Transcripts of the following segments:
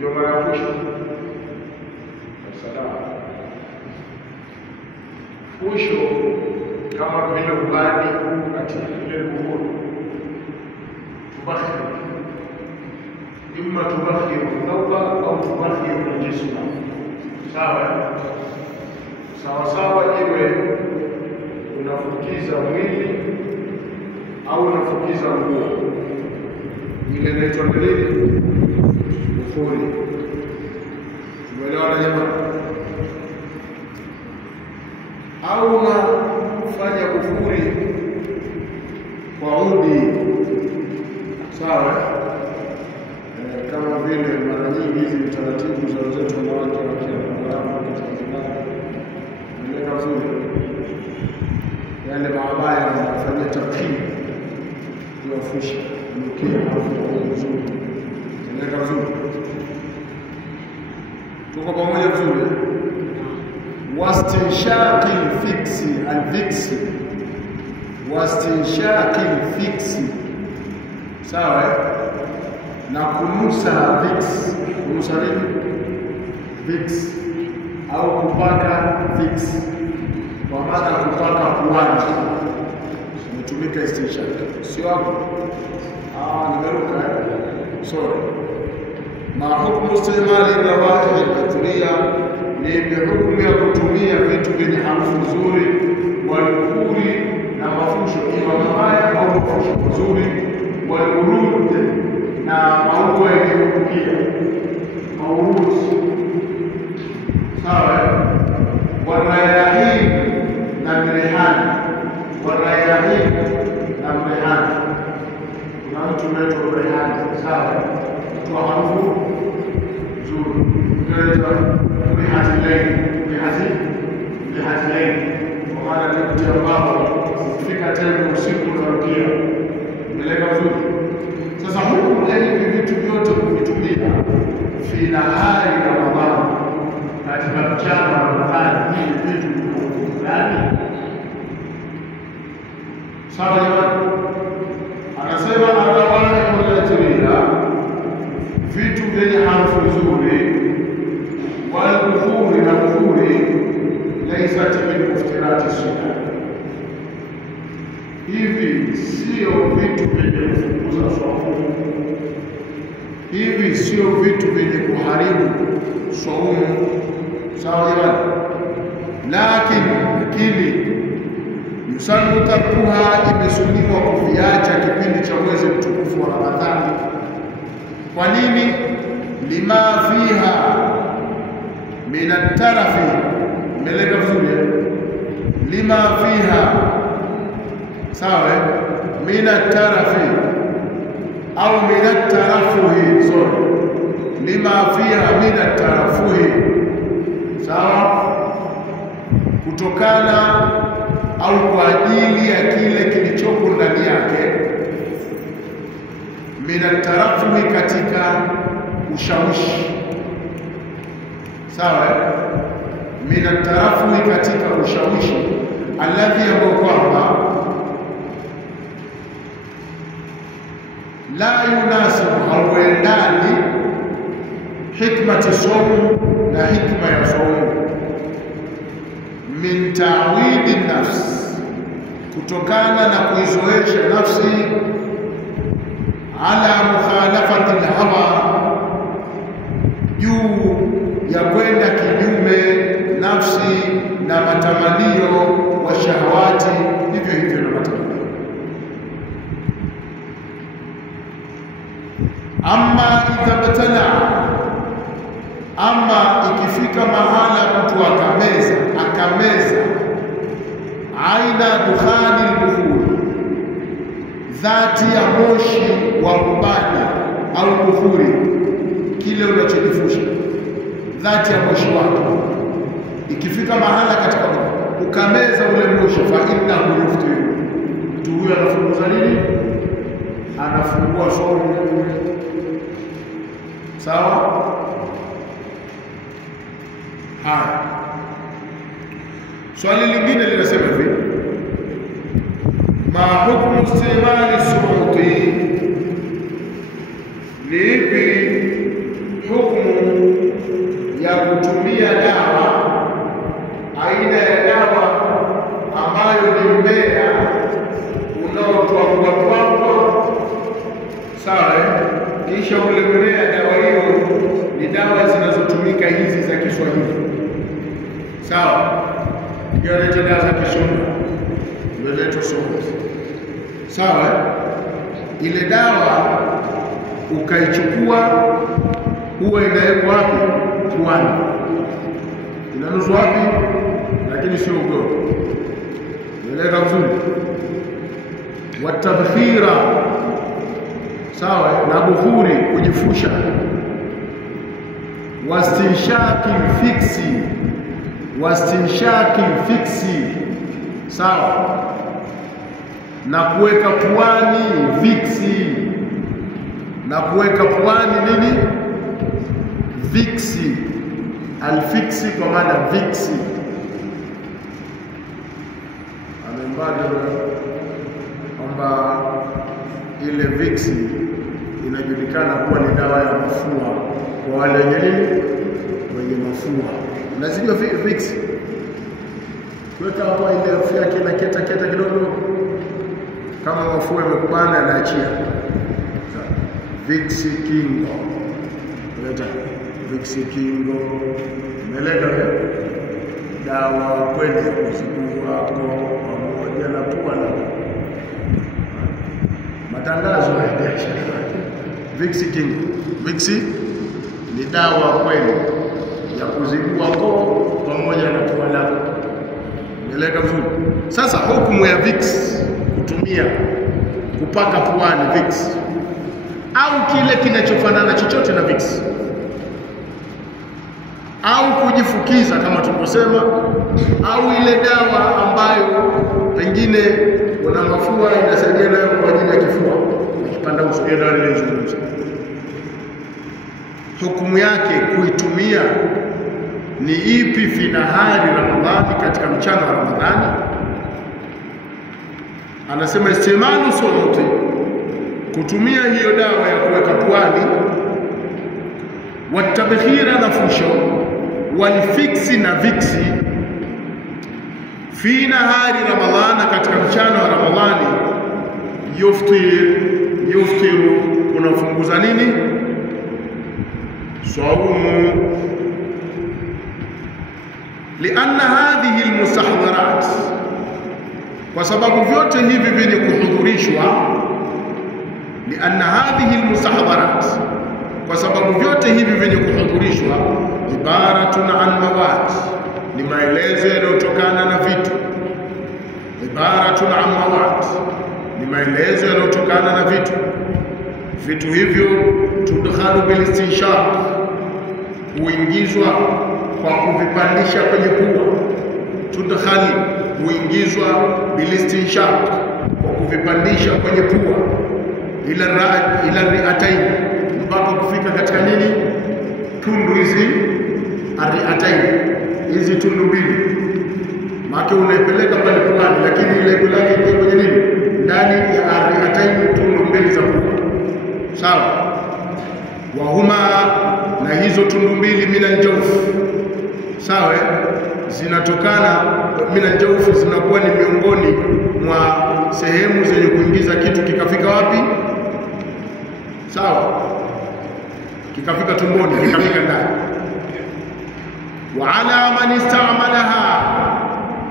ndio mara ya mwisho. Salama. Mwisho kama vile ubani katika ile kuhuru. Tubakhir. Imma tubakhir thawba au tubakhir jisma. Sawa? Sawa sawa, iwe unafukiza mwili au unafukiza nguo. Ile inaitwa nini? Kufuri. Tumeelewana jamaa? Au unafanya kufuri kwa udi. Sawa? Kama vile mara nyingi hizi taratibu za wenzetu wanawake wa Kiarabu Tanzania ndio vizuri. Yale mabaya wanafanyia takfiri kuwafusha mkia au vizuri. Ndio vizuri. Tuko pamoja vizuri. Wastinshaqi fiksi al-fiksi. Wastinshaqi fiksi. Sawa? Na kunusa vix. Kunusa nini? Vix. Au kupaka vix. Kwa maana kupaka puani. Umetumika istinshaq. Sio hapo? Nimeruka. Sorry. Ma hukmu istimali rawaihi al-athriya, ni hukumu ya kutumia vitu vyenye harufu nzuri, walkuri na mafusho iwa mabaya au mafusho nzuri, walurud na maua yenye kunukia, maurud. Sawa? Warayahin na mrehani, warayahin na mrehani. Kuna mtu anaitwa mrehani. Sawa? Kwa harufu nzuri. Tunaita rihati laini, rihati laini. Kwa maana ni mtu ambao ukifika tena usiku unarudia. Umeelewa vizuri? Sasa hukumu ya hivi vitu vyote kuvitumia fi nahari Ramadhani, katika mchana wa Ramadhani, hivi vitu fulani. Sawa jamani? Anasema rawaihi al-athriya, vitu vyenye harufu nzuri, wal kufuri na kufuri, laisat min muftirati sunna. Hivi sio vitu vyenye kufunguza saumu, hivi sio vitu vyenye kuharibu saumu. Sawa jamani? Lakini yusannu tarkuha, imesuniwa kuviacha kipindi cha mwezi mtukufu wa Ramadhani. Kwa nini? Lima fiha min at-tarafi. Meleka vizuri. Lima fiha, sawa, min at-tarafi au min at-tarafuhi. Sorry, lima fiha min at-tarafuhi. Sawa, kutokana au kwa ajili ya kile kilichoko ndani yake, min at-tarafuhi, katika ushawishi. Sawa, min at-tarafuhi, katika ushawishi, alladhi ambao kwamba la yunasibu, hauendani hikmati saumu, na hikma ya saumu. Min ta'widi nafsi, kutokana na kuizoesha nafsi, ala mukhalafati al-hawa, juu ya kwenda kinyume nafsi na matamanio, wa shahawati, hivyo hivyo na matamanio. Amma idha batala, ama ikifika mahala mtu akameza aina dukhani al-bukhur, dhati ya moshi wa rubani au bukhuri, kile unachojifusha, dhati ya moshi wake, ikifika mahala katika ukameza ule moshi, fa innahu yuftiru, mtu huyo anafunguza nini? Anafungua saumu. Sawa? Haya, swali lingine linasema hivi: ma hukmu istimali sumuti, ni ipi hukmu ukishakulemelea dawa hiyo ni dawa zinazotumika hizi za Kiswahili. Sawa? Ndio inaitwa dawa za Kiswahili. Ndio inaitwa somo. Sawa? Ile dawa ukaichukua huwa inawekwa wapi? Puani. Inanuzwa wapi? Lakini sio ugonjwa. Inaeleka vizuri. Watabkhira, sawa, na bukhuri, kujifusha. Wastinshaki fiksi, sawa, na kuweka puani viksi, na kuweka puani nini? Viksi. Alfiksi kwa maana viksi. Amembali kwamba ile viksi inajulikana kuwa ni dawa ya mafua kwa wale wenye nini? Wenye mafua. Unazijua viksi? Kuweka hapo ile afya yake na keta kidogo, kama mafua yamekubana anaachia. Viksi Kingo. Leta Viksi Kingo. Meleka dawa kweli ya kuzibua hapo pamoja na pua na matangazo ya biashara. Viksi Kingo. Viksi ni dawa kweli ya kuzibua koo pamoja na pua lako. Meleka vizuri. Sasa hukumu ya Viksi kutumia kupaka puani Viksi au kile kinachofanana chochote na Viksi au kujifukiza kama tulivyosema, au ile dawa ambayo pengine una mafua inasaidia nayo kwa ajili ya kifua, ukipanda usikie dawa ile nzuri. Hukumu yake kuitumia ni ipi fi nahari Ramadhani, katika mchana wa Ramadhani? Anasema istimalu suluti, kutumia hiyo dawa ya kuweka puani, watabkhira na fusho, walfiksi na viksi, fi nahari Ramadhana, katika mchana wa Ramadhani, yuftiru, unafunguza nini? Saumu. Lianna hadhihi almustahdharat, kwa sababu vyote hivi vyenye kuhudhurishwa. Lianna hadhihi almustahdharat, kwa sababu vyote hivi vyenye kuhudhurishwa, ibaratun an mawad, ni maelezo yanayotokana na vitu. Ibaratun an mawad, ni maelezo yanayotokana na vitu. Vitu hivyo tudkhalu bil istinshaq, huingizwa kwa kuvipandisha kwenye pua. Tudkhali, huingizwa bil istinshaq, kwa kuvipandisha kwenye pua, ila ri'atayn, mpaka kufika katika nini? Tundu hizi ari'atayn, hizi tundu mbili. Maana unaipeleka pale puani, lakini ile kulani iko kwenye nini? Ndani ya ari'atayn, tundu mbili za pua. Sawa? Wa huma, na hizo tundu mbili, minal jawf. Sawa? Zinatokana minal jawf, zinakuwa ni miongoni mwa sehemu zenye kuingiza kitu kikafika wapi? Sawa? Kikafika tumboni, kikafika ndani. Wa ala man istamalaha,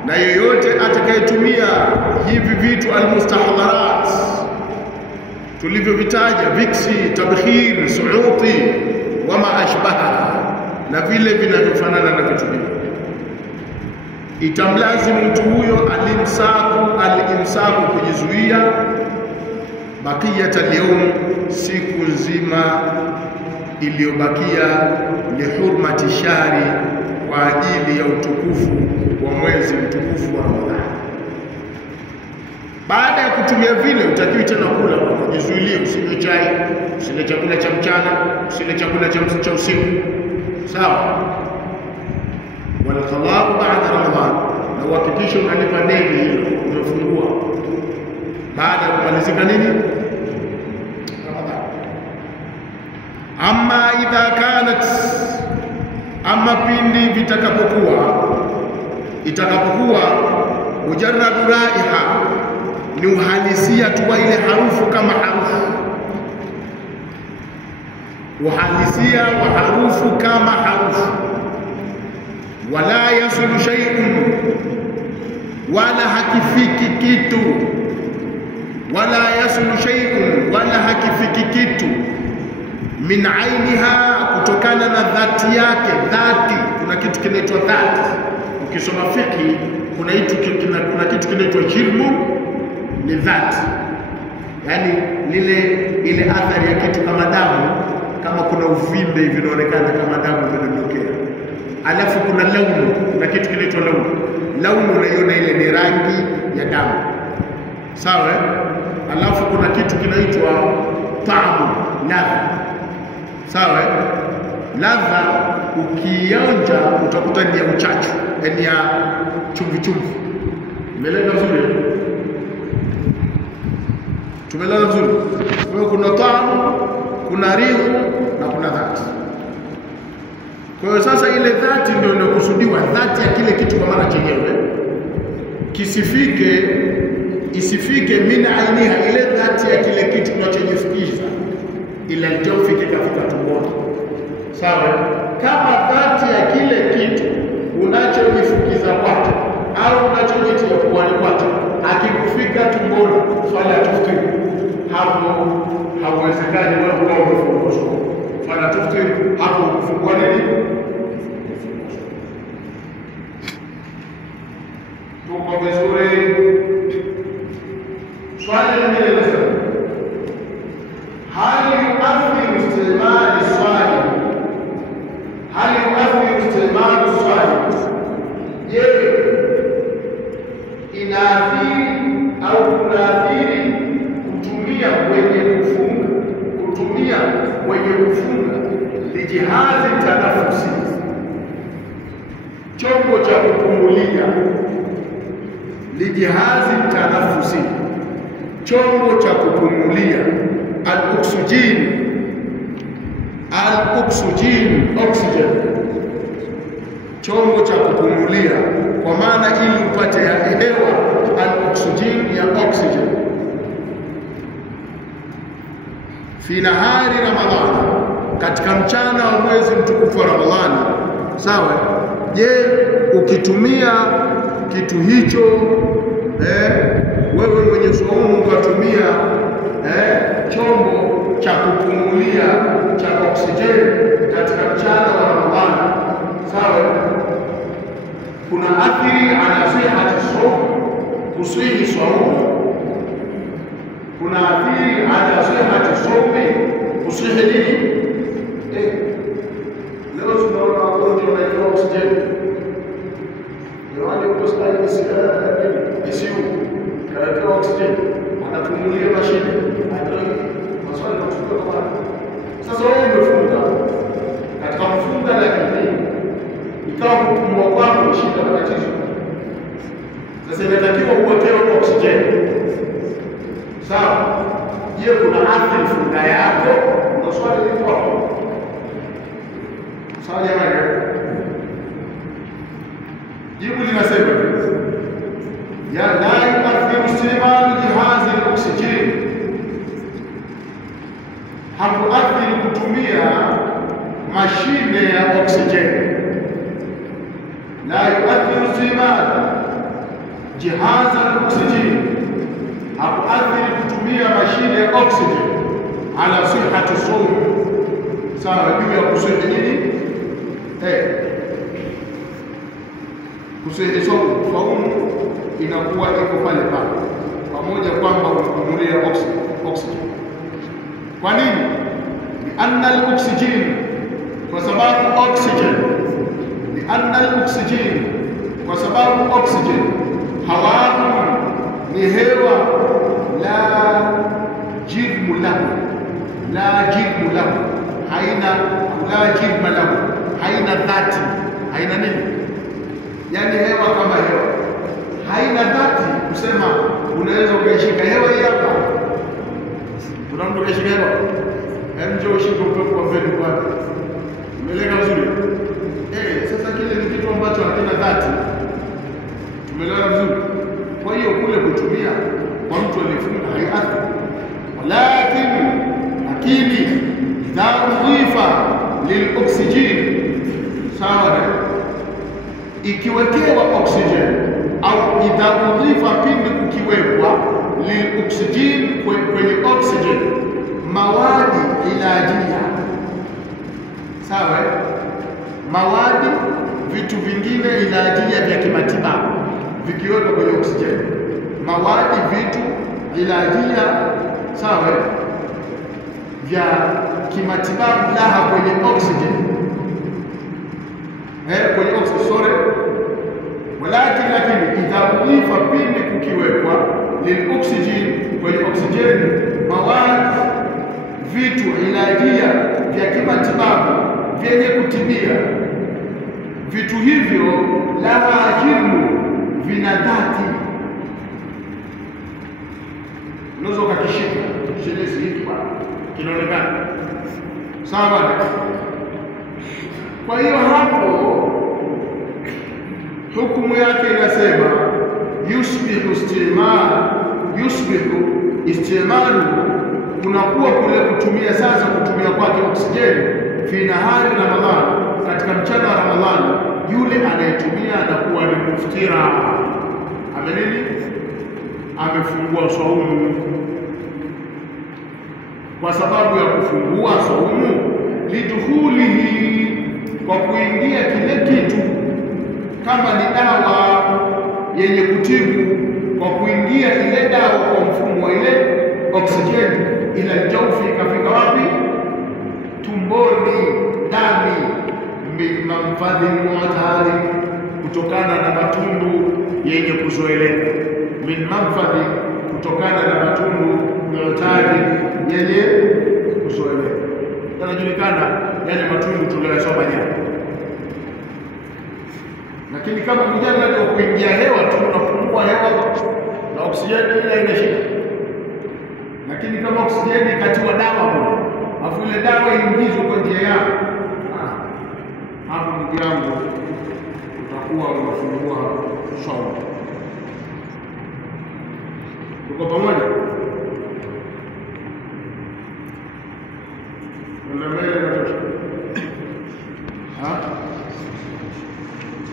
na yeyote atakayetumia hivi vitu almustahdharat tulivyovitaja, viksi, tabkhir, suuti wama ashbaha, na vile vinavyofanana na vitu hivyo, itamlazimu mtu huyo alimsaku, kujizuia, bakiyata al-yawm, siku nzima iliyobakia, lihurmati shari, kwa ajili ya utukufu wa mwezi mtukufu wa Ramadhani. Baada ya kutumia vile, utakiwa tena kula, kujizuilia, usinywe chai, usile chakula cha mchana, usile chakula cha usiku. Sawa? Wal qada'u ba'da Ramadhan, na uhakikishe unalipa deni hilo umefungua baada ya kumalizika nini? Ramadhan. Amma idha kanat, amma pindi itakapokuwa mujarradu raiha, ni uhalisia tu wa ile harufu, kama harufu uhalisia wa harufu kama harufu. Wala yasulu shay'un, wala hakifiki kitu. Wala yasulu shay'un, wala hakifiki kitu. Min ainiha, kutokana na dhati yake. Dhati, kuna kitu kinaitwa dhati. Ukisoma fiki kuna kitu kinaitwa jirmu, ni dhati. Yani ile athari ya kitu kama damu, kama kuna uvimbe hivi unaonekana kama damu inadondokea. Alafu kuna launu, kuna kitu kinaitwa launu. Launu unaiona ile ni rangi ya damu. Sawa? Alafu kuna kitu kinaitwa taamu, ladha. Sawa? Ladha ukionja utakuta ni ya uchachu, yani ya chumvi chumvi. Umeelewa vizuri? Tumeelewa vizuri? Kwa hiyo kuna taamu, kuna rihu na kuna dhati. Kwa hiyo sasa ile dhati ndio inakusudiwa, dhati ya kile kitu kwa maana chenyewe. Isifike min ainiha, ile dhati ya kile kitu tunachojifikiza, ila alijofika kafika tumboni. Sawa? Kama dhati ya kile kitu unachojifikiza kwake au unachojitia kwani kwake akikufika tumboni, fala tuftir, hapo hauwezekani wewe ukawa umefungushwa. Fala tuftir, hapo kufungua nini? Tuko vizuri? Swali lingine nasema, hali yuathiri istimali swali, hali yuathiri istimali swali, je, inaathiri au kunaathiri kutumia kwenye kufunga lijihazi tanafusi, chombo cha kupumulia. Lijihazi tanafusi, chombo cha kupumulia. Al-oxygen, oxygen, chombo cha kupumulia, kwa maana ili upate hewa. Al-oxygen ya oxygen. Fi nahari Ramadhani, katika mchana wa mwezi mtukufu wa Ramadhani. Sawa? Je, ukitumia kitu hicho, wewe mwenye saumu ukatumia chombo cha kupumulia cha oksijeni katika mchana wa Ramadhani, sawa, kuna athiri ala sihhati saumu, kusihi saumu. Kuna athiri ala sihhati saumu, kusihi nini? Leo tunaona wagonjwa na oksijeni, wale hospitali isiyo katika oksijeni, wanapumulia mashine, maswali yanachukua kwa. Sasa wewe umefunga, katika mfunga lakini ikawa kupumua kwako shida na tatizo. Sasa inatakiwa uwekewe oksijeni. Sawa? Je, kuna athari funga yako? Ndio swali liko hapo. Sawa jamani? Jibu linasema ya la yu'athiru istimal jihazi al-oksijeni, hakuathiri kutumia mashine ya oksijeni. La yu'athiru istimal jihazi al-oksijeni, hakuathiri kutumia mashine ya oksijeni ala sihhati sawm, sawa, juu ya kusihi nini? Kusihi saumu inakuwa iko pale pale, pamoja kwamba unapumulia oxygen. Kwa nini? Lianna al-oxygen, kwa sababu oxygen, lianna al-oxygen, kwa sababu oxygen hawa ni hewa, la jirmu lahu, haina la jirma lahu, haina dhati, haina nini? Yani hewa kama hewa haina dhati, kusema unaweza ukashika hewa hii hapa. Kuna mtu kashika hewa, njoo ushike upepo kwa mbele kwake. Umeelewa vizuri? Sasa kile ni kitu ambacho hakina dhati. Tumeelewa vizuri? Kwa hiyo kule kutumia kwa mtu aliyefunga haiathiri, lakini idha udhifa liloksijeni, sawa, ikiwekewa oksijeni, au idha udhifa, pindi kukiwekwa, liloksijeni, kwenye oksijeni, mawadi ilajia, sawa, mawadi, vitu vingine ilajia vya kimatibabu vikiwekwa kwenye oksijeni, mawadi, vitu ilajia, sawa, vya kimatibabu laha kwenye oksijeni, kwenye oksijeni, sorry, lakini idha udhifa, pindi kukiwekwa, liloksijeni, kwenye oksijeni, mawadi, vitu ilajia vya kimatibabu vyenye kutibia, vitu hivyo laha ilmu, vina dhati. Unaweza ukakishika shelezi hiki bwana, kinaonekana sawa. Kwa hiyo hapo hukumu yake inasema yusbihu istimalu, kunakuwa kule kutumia sasa, kutumia kwake oksijeni fi nahari Ramadhani, katika mchana wa Ramadhani, yule anayetumia anakuwa ni muftira, amenini, amefungua saumu. Kwa sababu ya kufungua saumu, liduhulihi, kwa kuingia kile kitu, kama ni dawa yenye kutibu, kwa kuingia ile dawa kwa mfumo wa ile oksijeni, ila jaufi, ikafika wapi? Tumboni, ndani, mimamfadhi mu'tadi, kutokana na matundu yenye kuzoeleka, min manfadhi, kutokana na matundu mu'tadi yenye kuzoeleka. Yanajulikana yale matundu tuliyosoma jana. Lakini kama mjadala wa kuingia hewa tu, unapungua hewa na oksijeni ile inashika. Lakini kama oksijeni ikatiwa dawa bwana, afu ile dawa iingizwe kwa njia yako, hapo ndugu yangu utakuwa unafungua saumu. Tuko pamoja? Ndio mbele natosha.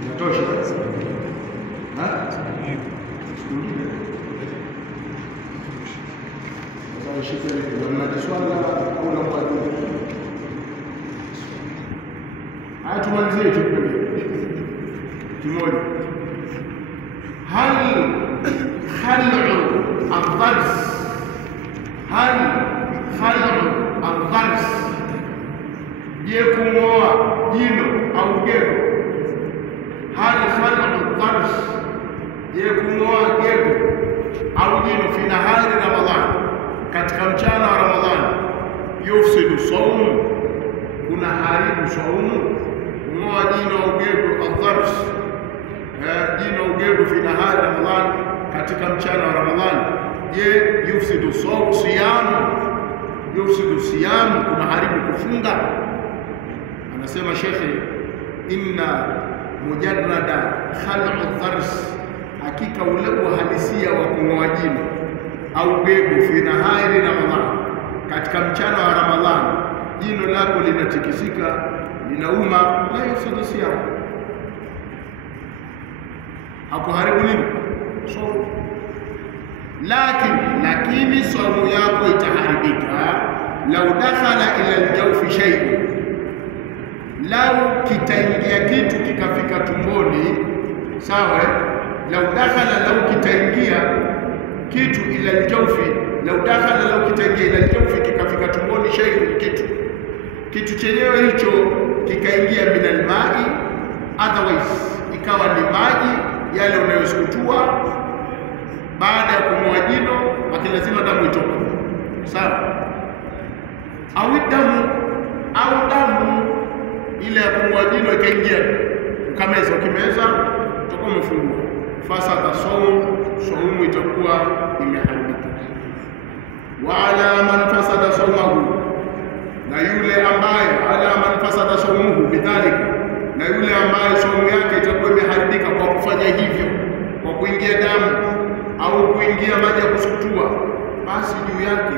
Natosha. Sasa shika na swala au na mwadhi. Tumalizie tu kimoja. Hal khal'u al-dhars, hal khal'u al-dhars, je, kung'oa jino au gego? Hal khal'u al-dhars, je, kung'oa gego au jino fi nahari Ramadhani, katika mchana wa Ramadhani, yufsidu saumu, kuna haribu saumu. Kung'oa jino au gego, al-dhars, jino au gego fi nahari Ramadhani, katika mchana wa Ramadhani, je, yufsidu siyamu, yufsidu siyamu, kuna haribu kufunga? Anasema shekhe, inna mujarrada khal'u dhars, hakika ule uhalisia wa kung'oa jino au gego fi nahari Ramadhani, katika mchana wa Ramadhani, jino lako linatikisika, linauma, la yufsidu siyamu, hakuharibu nini? Saumu. Lakini saumu yako itaharibika lau dakhala ila aljawfi shay'un, lau kitaingia kitu kikafika tumboni, sawa, lau dakhala, lau kitaingia kitu ila aljawfi, lau dakhala, lau kitaingia ila aljawfi, kikafika tumboni, shay'un, kitu chenyewe hicho kikaingia min alma'i, otherwise ikawa ni maji yale unayosukutua baada ya kung'oa jino, lazima damu itoke, sawa, au damu ile ya kung'oa jino ikaingia, ukameza, ukimeza utakuwa umefungua, fasada saumu itakuwa imeharibika. Wa ala man fasada saumahu, na yule ambaye, ala man fasada saumuhu bidhalika, na yule ambaye saumu yake itakuwa imeharibika kwa kufanya hivyo, kwa kuingia damu au kuingia maji ya kusukutua, basi juu yake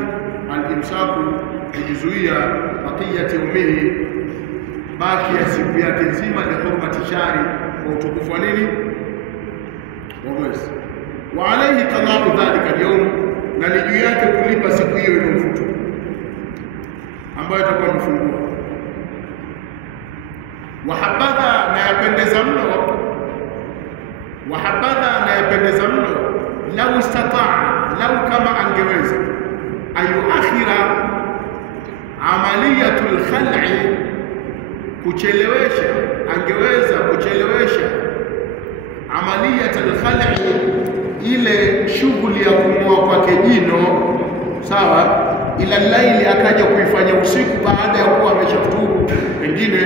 al-imsaku, kujizuia baqiyati yawmihi, baki ya siku yake nzima, ni hurmati shari, kwa utukufu wa nini? Wa mwezi. Wa alayhi qada'u dhalika al-yawm, na ni juu yake kulipa siku hiyo iliyofutwa ambayo itakuwa imefungua. Wa habadha, na yapendeza mno, wa habadha, na yapendeza mno, lau istataa, lau kama angeweza, ayuakhira amaliyatul khal'i, kuchelewesha, angeweza kuchelewesha amaliyatul khal'i, ile shughuli ya kung'oa kwake jino, sawa, ila laili, akaja kuifanya usiku baada ya kuwa ameshafuturu pengine,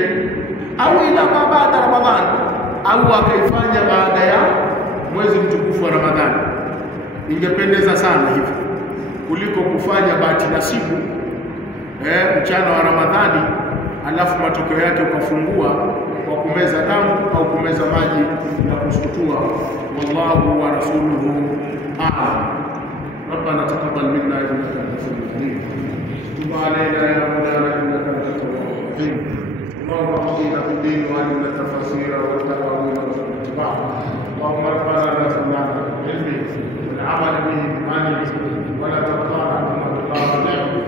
au ila baada ya Ramadhani, au akaifanya baada ya mwezi mtukufu wa Ramadhani. Ingependeza sana hivi kuliko kufanya bahati nasibu mchana wa Ramadhani, alafu matokeo yake ukafungua kwa kumeza damu au kumeza maji na kusutua. Wallahu wa rasuluhu a'lam. Rabbana taqabbal minna innaka antas samiul alim. Tub alayna ya Rabbana innaka antat tawwabur rahim. Allahumma hdina fid din wa allimna tafsira wa tawawil wa ittiba'. Allahumma rabbana la tunna ilmi wal 'amal bihi mani wa la taqala kama taqala